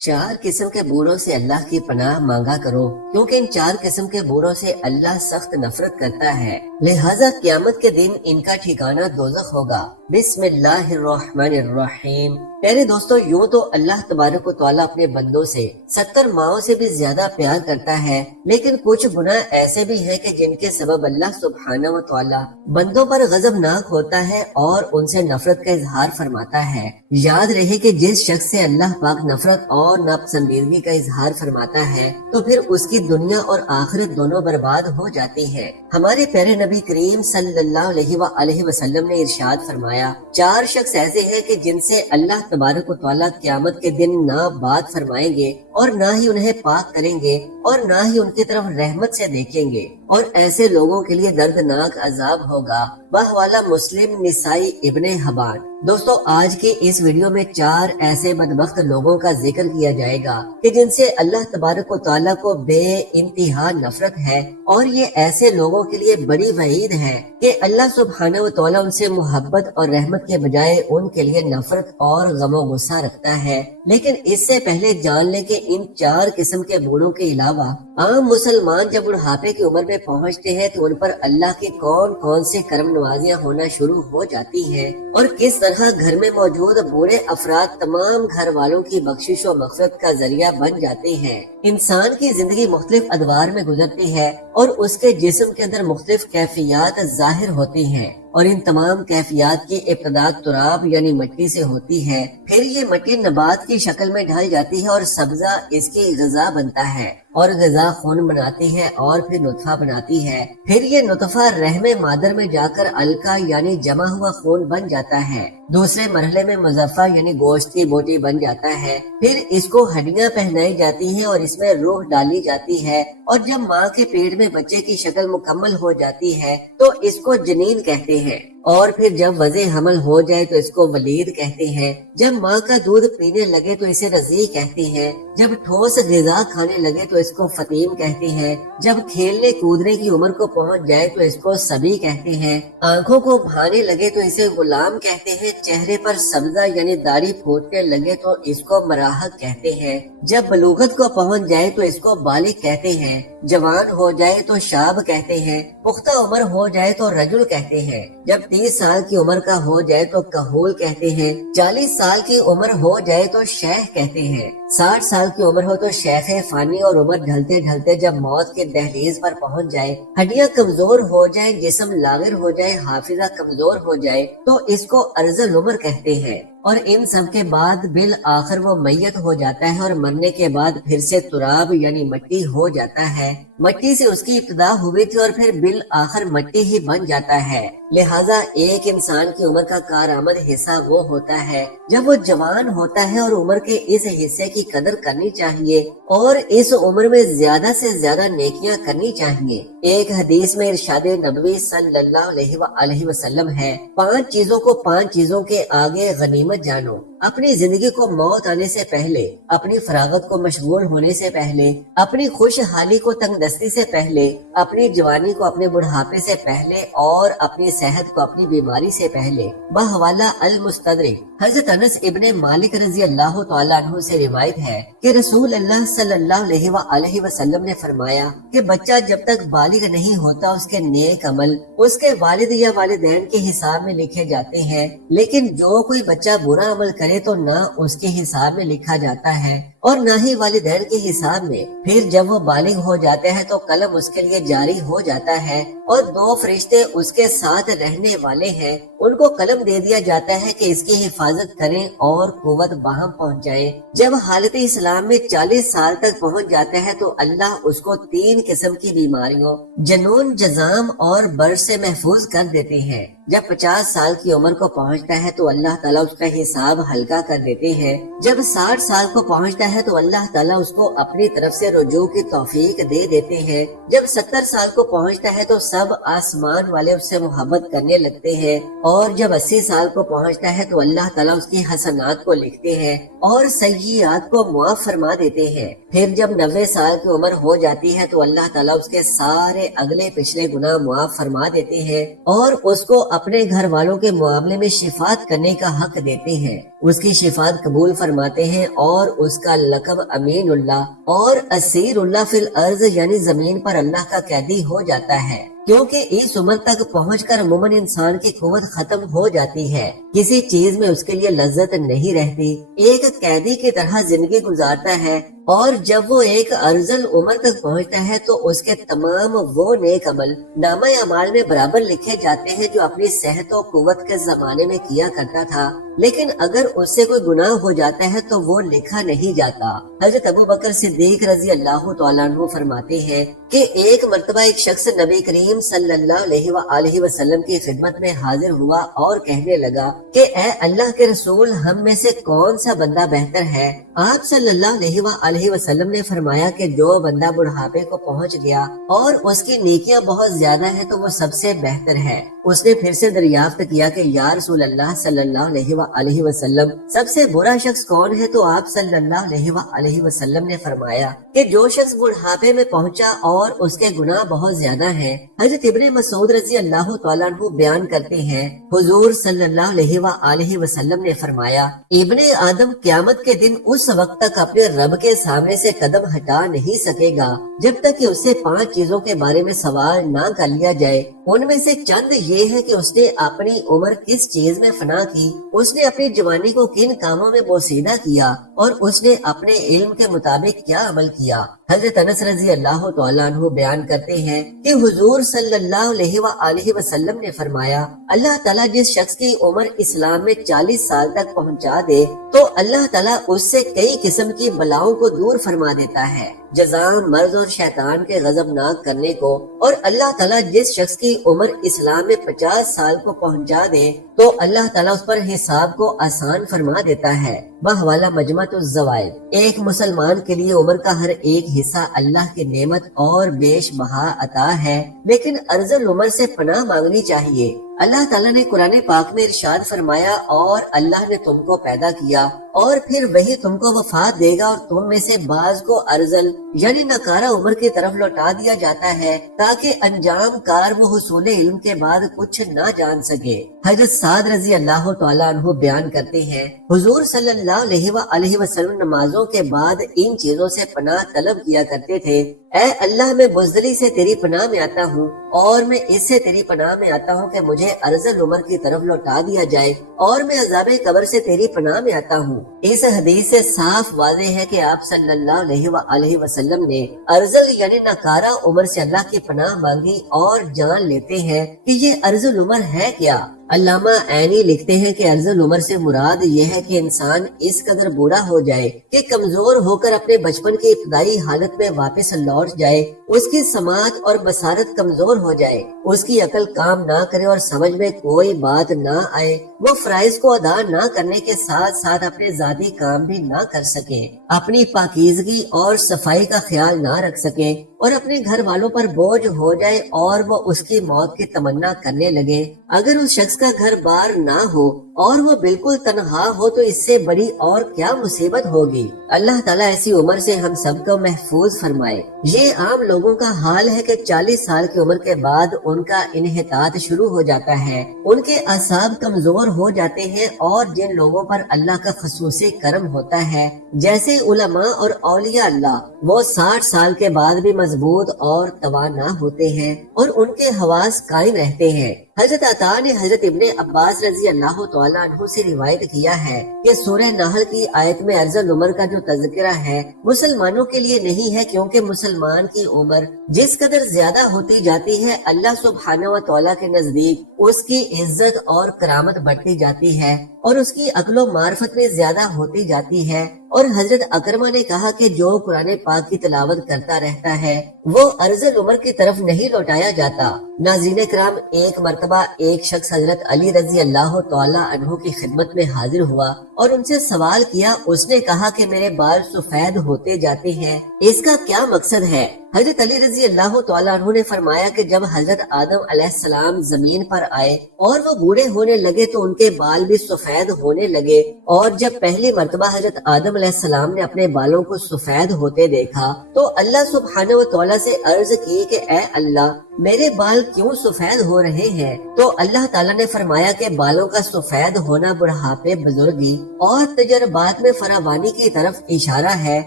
चार किस्म के बूढ़ों से अल्लाह की पनाह मांगा करो, क्योंकि इन चार किस्म के बूढ़ों से अल्लाह सख्त नफरत करता है। लिहाजा क़यामत के दिन इनका ठिकाना दोज़ख होगा। बिस्मिल्लाहिर्रहमानिर्रहीम। प्यारे दोस्तों, यूं तो अल्लाह तबारक व तआला अपने बंदों से 70 माओं से भी ज्यादा प्यार करता है, लेकिन कुछ गुनाह ऐसे भी हैं कि जिनके सबब अल्लाह सुब्हानहू व तआला बंदों पर गजबनाक होता है और उनसे नफरत का इजहार फरमाता है। याद रहे कि जिस शख्स से अल्लाह पाक नफरत और नापसंदीदगी का इजहार फरमाता है तो फिर उसकी दुनिया और आखिरत दोनों बर्बाद हो जाती है। हमारे प्यारे नबी करीम सल्लल्लाहु अलैहि वसल्लम ने इरशाद फरमाया, चार शख्स ऐसे हैं कि जिनसे अल्लाह तबारक व तआला क़यामत के दिन ना बात फरमाएंगे और ना ही उन्हें पाक करेंगे और ना ही उनकी तरफ रहमत से देखेंगे, और ऐसे लोगों के लिए दर्दनाक अजाब होगा। बहवाला मुस्लिम निसाई इब्ने हबान। दोस्तों, आज के इस वीडियो में चार ऐसे बदबख्त लोगों का जिक्र किया जाएगा कि जिनसे अल्लाह तबारक व तआला को बे इंतहा नफरत है, और ये ऐसे लोगों के लिए बड़ी वईद है कि अल्लाह सुब्हानहू व तआला उनसे मोहब्बत और रहमत के बजाय उनके लिए नफरत और गमो गुस्सा रखता है। लेकिन इससे पहले जान लें कि इन चार किस्म के बूढ़ों के अलावा आम मुसलमान जब बुढ़ापे की उम्र में पहुंचते हैं तो उन पर अल्लाह की कौन कौन से करम नवाजियां होना शुरू हो जाती हैं, और किस तरह घर में मौजूद बूढ़े अफराद तमाम घर वालों की बख्शिश और मग़फ़िरत का जरिया बन जाते हैं। इंसान की जिंदगी मुख्तलिफ अदवार में गुजरती है और उसके जिस्म के अंदर मुख्तलिफ कैफियत जाहिर होती हैं, और इन तमाम कैफियत की इब्तिदा तुराब यानी मिट्टी से होती है। फिर ये मिट्टी नबात की शक्ल में ढल जाती है और सब्जा इसकी ग़िज़ा बनता है, और ग़िज़ा खून बनाती है और फिर नुतफा बनाती है। फिर ये नुतफा रहमे मादर में जाकर अलका यानी जमा हुआ खून बन जाता है। दूसरे मरहले में मुज़फ़्फ़ा यानी गोश्त की बोटी बन जाता है। फिर इसको हड्डियां पहनाई जाती हैं और इसमें रूह डाली जाती है, और जब माँ के पेट में बच्चे की शक्ल मुकम्मल हो जाती है तो इसको जनीन कहते हैं। और फिर जब वज़े हमल हो जाए तो इसको वलीद कहते हैं। जब माँ का दूध पीने लगे तो इसे रज़ी कहते हैं। जब ठोस ग़िज़ा खाने लगे तो इसको फतीम कहते हैं। जब खेलने कूदने की उम्र को पहुँच जाए तो इसको सभी कहते हैं। आंखों को भाने लगे तो इसे गुलाम कहते हैं। चेहरे पर सब्जा यानी दाढ़ी फूटने लगे तो इसको मराहक कहते हैं। जब बलूगत को पहुँच जाए तो इसको बालिग कहते हैं। जवान हो जाए तो शाब कहते हैं। पुख्ता उम्र हो जाए तो रजुल कहते हैं। जब 30 साल की उम्र का हो जाए तो कहूल कहते हैं। 40 साल की उम्र हो जाए तो शेख कहते हैं। 60 साल की उम्र हो तो शेख फानी, और उम्र ढलते ढलते जब मौत के दहलीज पर पहुंच जाए, हड्डियां कमजोर हो जाए, जिस्म लागिर हो जाए, हाफिजा कमजोर हो जाए तो इसको अर्ज़ल उम्र कहते हैं। और इन सब के बाद बिल आखिर वो मैयत हो जाता है, और मरने के बाद फिर से तुराब यानी मिट्टी हो जाता है। मिट्टी से उसकी इब्तिदा हुई थी और फिर बिल आखिर मिट्टी ही बन जाता है। लिहाजा एक इंसान की उम्र का कारआमद हिस्सा वो होता है जब वो जवान होता है, और उम्र के इस हिस्से की कदर करनी चाहिए और इस उम्र में ज्यादा से ज्यादा नेकियां करनी चाहिए। एक हदीस में इरशाद नबवी सल्लल्लाहु अलैहि वसल्लम है, 5 चीजों को 5 चीजों के आगे गनीमत जानो। अपनी जिंदगी को मौत आने से पहले, अपनी फरागत को मशगूल होने से पहले, अपनी खुशहाली को तंगदस्ती से पहले, अपनी जवानी को अपने बुढ़ापे से पहले, और अपनी सेहत को अपनी बीमारी से पहले। बहवाला अल मुस्तदरिक। हज़रत अनस इब्ने मालिक रज़ी अल्लाह तआला अन्हु से रिवायत है कि रसूल अल्लाह सल्लल्लाहु अलैहि वसल्लम ने फरमाया कि बच्चा जब तक बालिग नहीं होता उसके नेक अमल उसके वालिद या वालिदैन के हिसाब में लिखे जाते हैं, लेकिन जो कोई बच्चा बुरा अमल करे तो ना उसके हिसाब में लिखा जाता है और ना ही वालिदैन के हिसाब में। फिर जब वो बालिग हो जाता है तो कलम उसके लिए जारी हो जाता है, और 2 फरिश्ते उसके साथ रहने वाले हैं, उनको कलम दे दिया जाता है कि इसकी हिफाजत करें और कुव्वत बाहम पहुँचाए। जब हालत इस्लाम में 40 साल तक पहुँच जाता है तो अल्लाह उसको 3 किस्म की बीमारियों जनून, जजाम और बर्स से महफूज कर देते हैं। जब 50 साल की उम्र को पहुँचता है तो अल्लाह ताला उसका हिसाब हल्का कर देते हैं। जब 60 साल को पहुँचता है तो अल्लाह ताला उसको अपनी तरफ से रुजू की तौफीक दे देते हैं। जब 70 साल को पहुँचता है तो सब आसमान वाले उससे मोहब्बत करने लगते हैं, और जब 80 साल को पहुँचता है तो अल्लाह ताला उसकी हसनात को लिखते हैं और सय्यियात को मुआफ फरमा देते हैं। फिर जब 90 साल की उम्र हो जाती है तो अल्लाह ताला उसके सारे अगले पिछले गुनाह मुआफ फरमा देते हैं और उसको अपने घर वालों के मामले में शिफात करने का हक देते हैं। उसकी शिफात कबूल फरमाते हैं और उसका लकब अमीन उल्लाह और असीर उल्लाह फिल अर्ज यानी जमीन पर अल्लाह का कैदी हो जाता है, क्योंकि इस उम्र तक पहुंचकर मुमन इंसान की कुव्वत खत्म हो जाती है, किसी चीज में उसके लिए लज्जत नहीं रहती, एक कैदी की तरह जिंदगी गुजारता है। और जब वो एक अर्जल उम्र तक पहुंचता है तो उसके तमाम वो नेक अमल नामा अमाल में बराबर लिखे जाते हैं जो अपनी सेहत और कुव्वत के जमाने में किया करता था, लेकिन अगर उससे कोई गुनाह हो जाता है तो वो लिखा नहीं जाता। हजरत अबू बकर सिद्दीक रजी अल्लाह तआला अन्हु फरमाते हैं कि एक मर्तबा एक शख्स नबी करीम सल्लल्लाहु अलैहि वसल्लम की खिदमत में हाजिर हुआ और कहने लगा कि ए अल्लाह के रसूल, हम में से कौन सा बंदा बेहतर है? आप सल्लल्लाहु अलैहि वसल्लम ने फरमाया कि जो बंदा बुढ़ापे को पहुंच गया और उसकी नेकियां बहुत ज्यादा है तो वो सबसे बेहतर है। उसने फिर से दरियाफ्त किया कि या रसूल अल्लाह सल्लल्लाहु अलैहि वसल्लम, सबसे बुरा शख्स कौन है? तो आप सल्लल्लाहु अलैहि वसल्लम ने फरमाया कि जो शख्स बुढ़ापे में पहुंचा और उसके गुनाह बहुत ज्यादा हैं। हजरत इब्ने मसूद रजी अल्लाह तआला अन्हु बयान करते हैं, हुजूर सल्लल्लाहु अलैहि वसल्लम ने फरमाया, इब्ने आदम क़यामत के दिन उस वक्त तक अपने रब के सामने से कदम हटा नहीं सकेगा जब तक कि उससे 5 चीजों के बारे में सवाल ना कर लिया जाए। उनमें से चंद ये है कि उसने अपनी उम्र किस चीज में फना की, उसने अपनी जवानी को किन कामों में बोसीदा किया और उसने अपने इल्म के मुताबिक क्या अमल किया। हजरत अनस रजी अल्लाह तआला अन्हु बयान करते हैं कि हुजूर सल्लल्लाहु अलैहि वसल्लम ने फरमाया, अल्लाह ताला जिस शख्स की उम्र इस्लाम में 40 साल तक पहुंचा दे तो अल्लाह ताला उससे कई किस्म की बलाओं को दूर फरमा देता है, जज़ाम, मर्ज और शैतान के गजबनाक करने को। और अल्लाह ताला जिस शख्स की उम्र इस्लाम में 50 साल को पहुंचा दे तो अल्लाह ताला उस पर हिसाब को आसान फरमा देता है। बहवाला मजमअतुज़ ज़वाइद। एक मुसलमान के लिए उम्र का हर एक हिस्सा अल्लाह की नेमत और बेश बहा अता है, लेकिन अर्ज़ल उम्र से पनाह मांगनी चाहिए। अल्लाह ताला ने कुरान पाक में इरशाद फरमाया, और अल्लाह ने तुमको पैदा किया और फिर वही तुमको वफात देगा और तुम में से बाज को अर्जल यानी नकारा उम्र की तरफ लौटा दिया जाता है ताकि अंजाम कार वो हुसूल इल्म के बाद कुछ ना जान सके। हजरत साद रजी अल्लाह तआला अन्हु बयान करते हैं, हुजूर सल्लल्लाहु अलैहि वसल्लम नमाजों के बाद इन चीजों से पनाह तलब किया करते थे, ऐ अल्लाह, मैं बुज़दिली से तेरी पनाह में आता हूँ और मैं इससे तेरी पनाह में आता हूँ कि मुझे अर्जल उम्र की तरफ लौटा दिया जाए, और मैं अज़ाबे कब्र से तेरी पनाह में आता हूँ। इस हदीस से साफ वाज़ेह है कि आप सल्लल्लाहु अलैहि वसल्लम ने अर्जल यानी नकारा उम्र से अल्लाह की पनाह मांगी और जान लेते हैं कि ये अर्जल उम्र है क्या। अल्लामा ऐनी लिखते हैं कि अर्जल उम्र से मुराद ये है कि इंसान इस कदर बूढ़ा हो जाए कि कमजोर होकर अपने बचपन की इब्तदाई हालत में वापस लौट जाए, उसकी समात और बसारत कमजोर हो जाए, उसकी अकल काम ना करे और समझ में कोई बात ना आए, वो फराइज को अदा ना करने के साथ साथ अपने जाती काम भी ना कर सके, अपनी पाकीज़गी और सफाई का ख्याल ना रख सके और अपने घर वालों पर बोझ हो जाए और वो उसकी मौत की तमन्ना करने लगे। अगर उस शख्स का घर बार ना हो और वो बिल्कुल तन्हा हो तो इससे बड़ी और क्या मुसीबत होगी। अल्लाह ताला ऐसी उम्र से हम सबको महफूज फरमाए। ये आम लोगों का हाल है कि 40 साल की उम्र के बाद उनका इन्हितात शुरू हो जाता है, उनके असाब कमजोर हो जाते हैं, और जिन लोगों पर अल्लाह का खसूसी करम होता है जैसे उलमा और औलिया अल्लाह, वो 60 साल के बाद भी मजबूत और तवाना होते हैं और उनके हवास कायम रहते हैं। हजरत अता ने हजरत इब्ने अब्बास रजी अल्लाह तआला अन्हु से रिवायत किया है कि सूरह नहल की आयत में अर्जल उम्र का जो तज़किरा है मुसलमानों के लिए नहीं है, क्योंकि मुसलमान की उम्र जिस कदर ज्यादा होती जाती है अल्लाह सुब्हानहू व तआला के नजदीक उसकी इज्जत और करामत बढ़ती जाती है और उसकी अक्लो मार्फत में ज्यादा होती जाती है। और हजरत अकरमा ने कहा कि जो कुरान पाक की तिलावत करता रहता है वो अर्जल उम्र की तरफ नहीं लौटाया जाता। नाज़रीन किराम, एक मर्तबा एक शख्स हजरत अली रजी अल्लाह तआला अन्हु की खिदमत में हाजिर हुआ और उनसे सवाल किया। उसने कहा कि मेरे बाल सफेद होते जाते हैं, इसका क्या मकसद है? हजरत अली रजी अल्लाह तआला अन्हु ने फरमाया कि जब हजरत आदम अलैहिस्सलाम जमीन पर आए और वो बूढ़े होने लगे तो उनके बाल भी सफेद होने लगे, और जब पहली मर्तबा हजरत आदम अलैहिस्सलाम ने अपने बालों को सफेद होते देखा तो अल्लाह सुब्हानहू व तआला से अर्ज की कि ऐ अल्लाह, میرے بال کیوں سفید ہو رہے ہیں؟ تو اللہ تعالیٰ نے فرمایا کہ بالوں کا سفید ہونا بڑھاپے، بزرگی اور تجربات میں فراوانی کی طرف اشارہ ہے،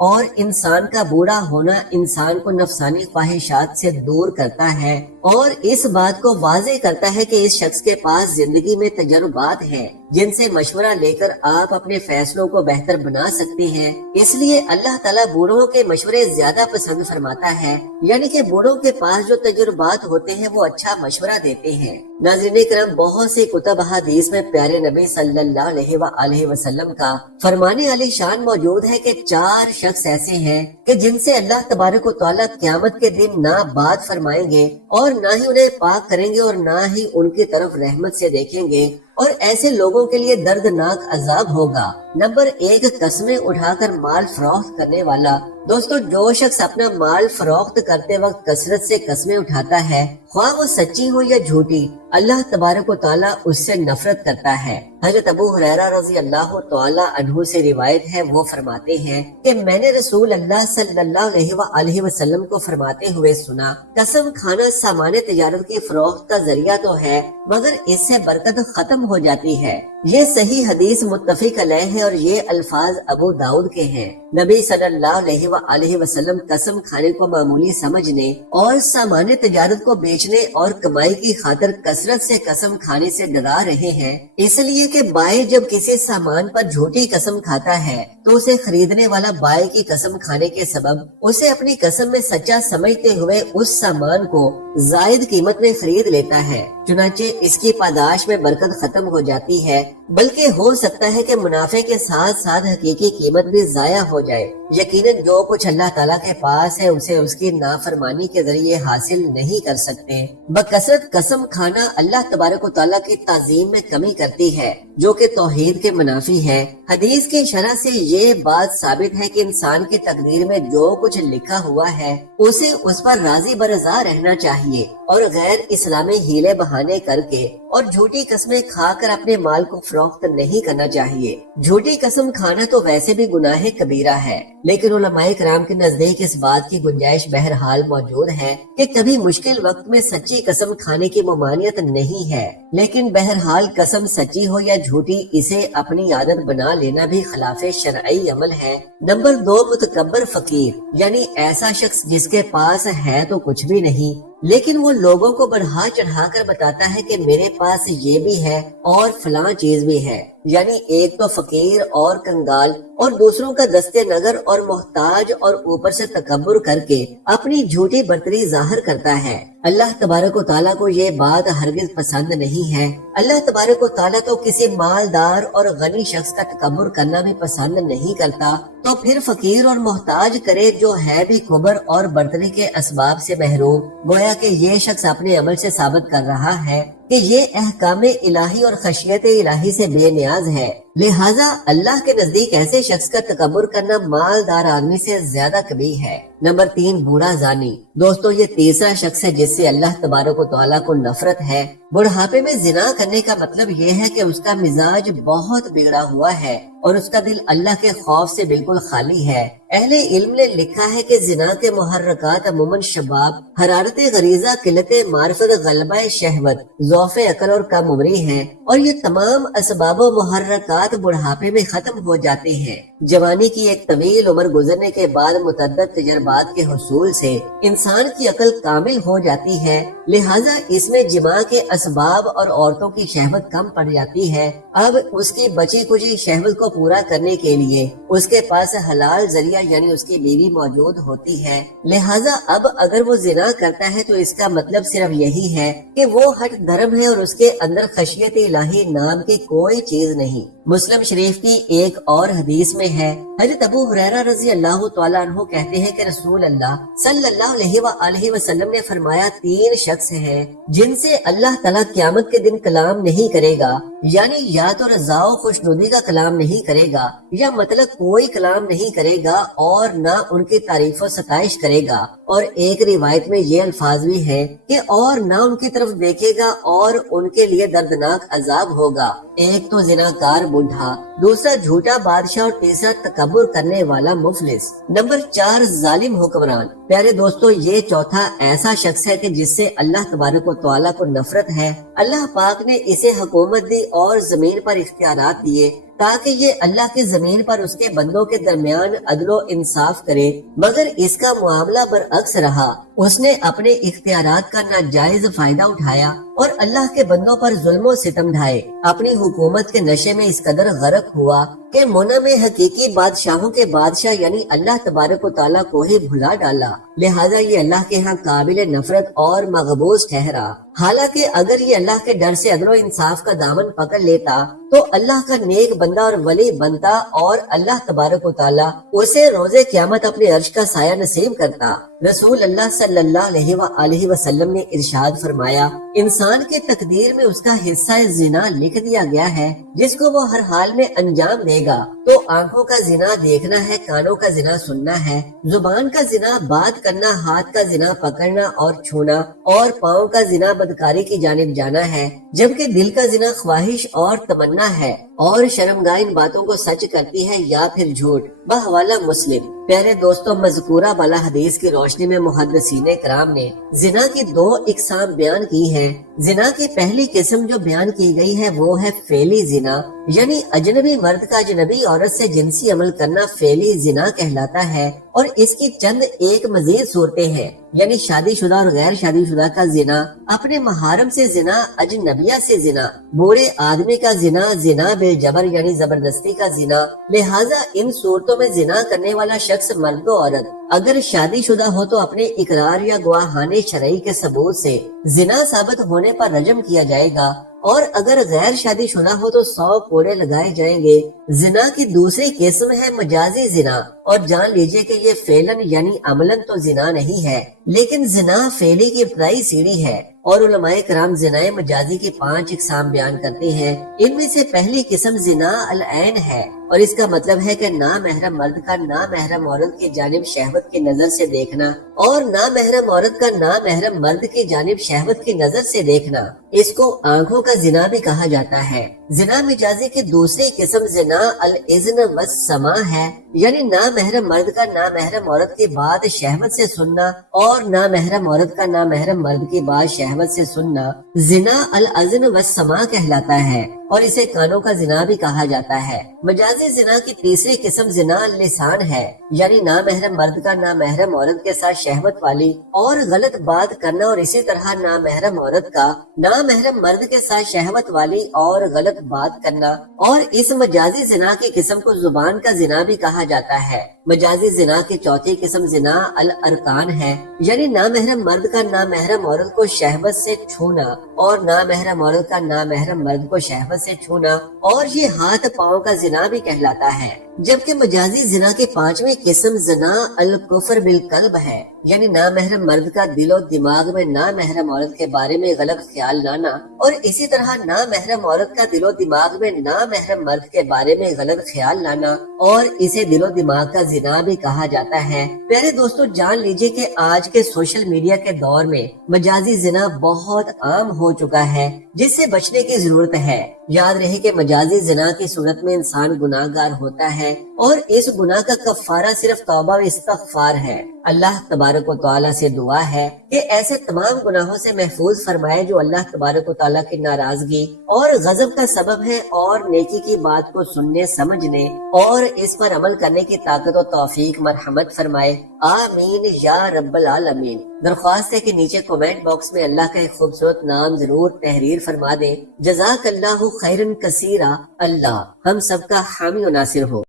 اور انسان کا بوڑھا ہونا انسان کو نفسانی خواہشات سے دور کرتا ہے اور اس بات کو واضح کرتا ہے کہ اس شخص کے پاس زندگی میں تجربات ہیں جن سے مشورہ لے کر آپ اپنے فیصلوں کو بہتر بنا سکتے ہیں۔ اس لیے اللہ تعالیٰ بوڑھوں کے مشورے زیادہ پسند فرماتا ہے، یعنی کہ بوڑھوں کے پاس جو تجربات ہوتے ہیں وہ اچھا مشورہ دیتے ہیں۔ ناظرین کرام، بہت سی کتب حدیث میں پیارے نبی صلی اللہ علیہ وآلہ وسلم کا فرمان علی شان موجود ہے کہ 4 شخص ایسے ہیں کہ جن سے اللہ تبارک و تعالیٰ قیامت کے دن نہ بات فرمائیں گے اور نہ ہی انہیں پاک کریں گے اور نہ ہی ان کی طرف رحمت سے دیکھیں گے، اور ایسے لوگوں کے لیے دردناک عذاب ہوگا۔ نمبر 1، قسمیں اٹھا کر مال فروخت کرنے والا۔ دوستو، جو شخص اپنا مال فروخت کرتے وقت کثرت سے قسمیں اٹھاتا ہے، خواہ وہ سچی ہو یا جھوٹی، اللہ تبارک و تعالیٰ اس سے نفرت کرتا ہے۔ حضرت ابو ہریرہ رضی اللہ تعالیٰ عنہ سے روایت ہے، وہ فرماتے ہیں کہ میں نے رسول اللہ صلی اللہ علیہ وآلہ وسلم کو فرماتے ہوئے سنا، قسم کھانا سامان تجارت کی فروخت کا ذریعہ تو ہے، مگر اس سے برکت ختم ہو جاتی ہے۔ یہ صحیح حدیث متفق علیہ ہے اور یہ الفاظ ابو داؤد کے ہیں۔ نبی صلی اللہ علیہ وآلہ وسلم قسم کھانے کو معمولی سمجھنے اور سامان تجارت کو بیچنے اور کمائی کی خاطر کثرت سے قسم کھانے سے ڈرا رہے ہیں، اس لیے کہ بائیں جب کسی سامان پر جھوٹی قسم کھاتا ہے تو اسے خریدنے والا بائیں کی قسم کھانے کے سبب اسے اپنی قسم میں سچا سمجھتے ہوئے اس سامان کو زائد قیمت میں خرید لیتا ہے، چنانچہ اس کی پاداش میں برکت ختم ہو جاتی ہے، بلکہ ہو سکتا ہے کہ منافع کے ساتھ ساتھ حقیقی قیمت بھی ضائع ہو جائے۔ یقیناً جو کچھ اللہ تعالیٰ کے پاس ہے اسے اس کی نافرمانی کے ذریعے حاصل نہیں کر سکتے۔ بکثرت قسم کھانا اللہ تبارک و تعالیٰ کی تعظیم میں کمی کرتی ہے، جو کہ توحید کے منافی ہے۔ حدیث کی شرح سے یہ بات ثابت ہے کہ انسان کی تقدیر میں جو کچھ لکھا ہوا ہے اسے اس پر راضی برضا رہنا چاہیے اور غیر اسلامی ہیلے بہانے کر کے اور جھوٹی قسمیں کھا کر اپنے مال کو فروخت نہیں کرنا چاہیے۔ جھوٹی قسم کھانا تو ویسے بھی گناہ کبیرہ ہے، لیکن علماء کرام کے نزدیک اس بات کی گنجائش بہرحال موجود ہے کہ کبھی مشکل وقت میں سچی قسم کھانے کی ممانعت نہیں ہے، لیکن بہرحال قسم سچی ہو یا جھوٹی اسے اپنی عادت بنا لینا بھی خلاف شرعی عمل ہے۔ نمبر 2، متکبر فقیر، یعنی ایسا شخص جس کے پاس ہے تو کچھ بھی نہیں، لیکن وہ لوگوں کو بڑھا چڑھا کر بتاتا ہے کہ میرے پاس یہ بھی ہے اور فلاں چیز بھی ہے، یعنی ایک تو فقیر اور کنگال اور دوسروں کا دستے نگر اور محتاج، اور اوپر سے تکبر کر کے اپنی جھوٹی برتری ظاہر کرتا ہے۔ اللہ تبارک و تعالیٰ کو یہ بات ہرگز پسند نہیں ہے۔ اللہ تبارک و تعالیٰ تو کسی مالدار اور غنی شخص کا تکبر کرنا بھی پسند نہیں کرتا، تو پھر فقیر اور محتاج کرے جو ہے بھی کبر اور برتری کے اسباب سے محروم۔ گویا کہ یہ شخص اپنے عمل سے ثابت کر رہا ہے کہ یہ احکام الہی اور خشیت الہی سے بے نیاز ہے، لہٰذا اللہ کے نزدیک ایسے شخص کا تکبر کرنا مالدار آدمی سے زیادہ کبیح ہے۔ نمبر 3، بوڑھا زانی۔ دوستو، یہ تیسرا شخص ہے جس سے اللہ تبارک و تعالیٰ کو نفرت ہے۔ بڑھاپے میں زنا کرنے کا مطلب یہ ہے کہ اس کا مزاج بہت بگڑا ہوا ہے اور اس کا دل اللہ کے خوف سے بالکل خالی ہے۔ اہل علم نے لکھا ہے کہ زنا کے محرکات عموماً شباب، حرارت غریزہ، قلت معرفت، غلبہ شہوت، ضعف عقل اور کم عمری ہیں، اور یہ تمام اسباب و محرکات بڑھاپے میں ختم ہو جاتے ہیں۔ جوانی کی ایک طویل عمر گزرنے کے بعد متعدد تجربات کے حصول سے انسان کی عقل کامل ہو جاتی ہے، لہٰذا اس میں جماع کے اسباب اور عورتوں کی شہوت کم پڑ جاتی ہے۔ اب اس کی بچی کچی شہوت کو پورا کرنے کے لیے اس کے پاس حلال ذریعہ یعنی اس کی بیوی موجود ہوتی ہے، لہٰذا اب اگر وہ زنا کرتا ہے تو اس کا مطلب صرف یہی ہے کہ وہ ہٹ دھرم ہے اور اس کے اندر خشیت الہی نام کی کوئی چیز نہیں۔ مسلم شریف کی ایک اور حدیث میں ہے، حضرت ابو ہریرہ رضی اللہ تعالیٰ عنہ کہتے ہیں کہ رسول اللہ صلی اللہ علیہ وآلہ وسلم نے فرمایا، 3 شخص ہیں جن سے اللہ تعالیٰ قیامت کے دن کلام نہیں کرے گا، یعنی یا تو رضا و خوشنودی کا کلام نہیں کرے گا یا مطلب کوئی کلام نہیں کرے گا اور نہ ان کی تعریف و ستائش کرے گا۔ اور ایک روایت میں یہ الفاظ بھی ہیں کہ اور نہ ان کی طرف دیکھے گا اور ان کے لیے دردناک عذاب ہوگا۔ ایک تو زناکار بوڑھا، دوسرا جھوٹا بادشاہ اور تیسرا تکبر کرنے والا مفلس۔ نمبر 4 ظالم حکمران۔ پیارے دوستو، یہ چوتھا ایسا شخص ہے کہ جس سے اللہ تبارک و تعالیٰ کو نفرت ہے۔ اللہ پاک نے اسے حکومت دی اور زمین پر اختیارات دیے تاکہ یہ اللہ کی زمین پر اس کے بندوں کے درمیان عدل و انصاف کرے، مگر اس کا معاملہ برعکس رہا۔ اس نے اپنے اختیارات کا ناجائز فائدہ اٹھایا اور اللہ کے بندوں پر ظلم و ستم ڈھائے۔ اپنی حکومت کے نشے میں اس قدر غرق ہوا کہ منع میں حقیقی بادشاہوں کے بادشاہ یعنی اللہ تبارک و تعالیٰ کو ہی بھلا ڈالا، لہذا یہ اللہ کے ہاں قابل نفرت اور مغبوض ٹھہرا۔ حالانکہ اگر یہ اللہ کے ڈر سے عدل و انصاف کا دامن پکڑ لیتا تو اللہ کا نیک بندہ اور ولی بنتا اور اللہ تبارک و تعالیٰ اسے روز قیامت اپنے عرش کا سایہ نصیب کرتا۔ رسول اللہ صلی اللہ علیہ وآلہ وسلم نے ارشاد فرمایا، انسان کی تقدیر میں اس کا حصہ زنا لکھ دیا گیا ہے جس کو وہ ہر حال میں انجام دے گا۔ تو آنکھوں کا زنا دیکھنا ہے، کانوں کا زنا سننا ہے، زبان کا زنا بات کرنا، ہاتھ کا زنا پکڑنا اور چھونا، اور پاؤں کا زنا بدکاری کی جانب جانا ہے، جبکہ دل کا زنا خواہش اور تمنا ہے، اور شرمگاہ ان باتوں کو سچ کرتی ہے یا پھر جھوٹ۔ بحوالہ مسلم۔ پیارے دوستو، مذکورہ بالا حدیث کی روشنی میں محدثین کرام نے زنا کی 2 اقسام بیان کی ہیں۔ زنا کی پہلی قسم جو بیان کی گئی ہے وہ ہے فعلی زنا، یعنی اجنبی مرد کا اجنبی عورت سے جنسی عمل کرنا فعلی زنا کہلاتا ہے، اور اس کی چند ایک مزید صورتیں ہیں، یعنی شادی شدہ اور غیر شادی شدہ کا زنا، اپنے محارم سے زنا، اجنبیہ سے زنا، بوڑھے آدمی کا زنا، زنا بالجبر یعنی زبردستی کا زنا۔ لہٰذا ان صورتوں میں زنا کرنے والا شخص مرد و عورت اگر شادی شدہ ہو تو اپنے اقرار یا گواہان شرعی کے ثبوت سے زنا ثابت ہونے پر رجم کیا جائے گا، اور اگر غیر شادی شدہ ہو تو 100 کوڑے لگائے جائیں گے۔ زنا کی دوسری قسم ہے مجازی زنا، اور جان لیجئے کہ یہ فعلاً یعنی عملاً تو زنا نہیں ہے، لیکن زنا فعلی کی ابتدائی سیڑھی ہے، اور علماء کرام زنا مجازی کی 5 اقسام بیان کرتے ہیں۔ ان میں سے پہلی قسم زنا العین ہے، اور اس کا مطلب ہے کہ نامحرم مرد کا نامحرم عورت کی جانب شہوت کی نظر سے دیکھنا، اور نامحرم عورت کا نامحرم مرد کی جانب شہوت کی نظر سے دیکھنا۔ اس کو آنکھوں کا زنا بھی کہا جاتا ہے۔ زنا مجازی کی دوسری قسم زنا الاذن والسماع ہے، یعنی نامحرم مرد کا نامحرم عورت کی بات شہوت سے سننا اور نامحرم عورت کا نامحرم مرد کی بات شہوت سے سننا زنا الاذن والسماع کہلاتا ہے، اور اسے کانوں کا زنا بھی کہا جاتا ہے۔ مجازی زنا کی تیسری قسم زنا اللسان ہے، یعنی نامحرم مرد کا نامحرم عورت کے ساتھ شہوت والی اور غلط بات کرنا، اور اسی طرح نامحرم عورت کا نامحرم مرد کے ساتھ شہوت والی اور غلط بات کرنا، اور اس مجازی زنا کی قسم کو زبان کا زنا بھی کہا جاتا ہے۔ مجازی زنا کی چوتھی قسم زنا الارکان ہے، یعنی نامحرم مرد کا نامحرم عورت کو شہوت سے چھونا اور نامحرم عورت کا نامحرم مرد کو شہوت سے چھونا، اور یہ ہاتھ پاؤں کا زنا بھی کہلاتا ہے۔ جبکہ مجازی زنا کی 5ویں قسم زنا الکفر بالقلب ہے، یعنی نامحرم مرد کا دل و دماغ میں نامحرم عورت کے بارے میں غلط خیال لانا، اور اسی طرح نامحرم عورت کا دل و دماغ میں نامحرم مرد کے بارے میں غلط خیال لانا، اور اسے دل و دماغ کا زنا بھی کہا جاتا ہے۔ پیارے دوستو، جان لیجئے کہ آج کے سوشل میڈیا کے دور میں مجازی زنا بہت عام ہو چکا ہے، جس سے بچنے کی ضرورت ہے۔ یاد رہے کہ مجازی زنا کی صورت میں انسان گناہ گار ہوتا ہے، اور اس گناہ کا کفارہ صرف توبہ و استغفار ہے۔ اللہ تبارک و تعالیٰ سے دعا ہے کہ ایسے تمام گناہوں سے محفوظ فرمائے جو اللہ تبارک و تعالیٰ کی ناراضگی اور غضب کا سبب ہے، اور نیکی کی بات کو سننے، سمجھنے اور اس پر عمل کرنے کی طاقت و توفیق مرحمت فرمائے۔ آمین یا رب العالمین۔ درخواست ہے کہ نیچے کومنٹ باکس میں اللہ کا ایک خوبصورت نام ضرور تحریر فرما دیں۔ جزاک اللہ خیرن کثیرا۔ اللہ ہم سب کا حامی و ناصر ہو۔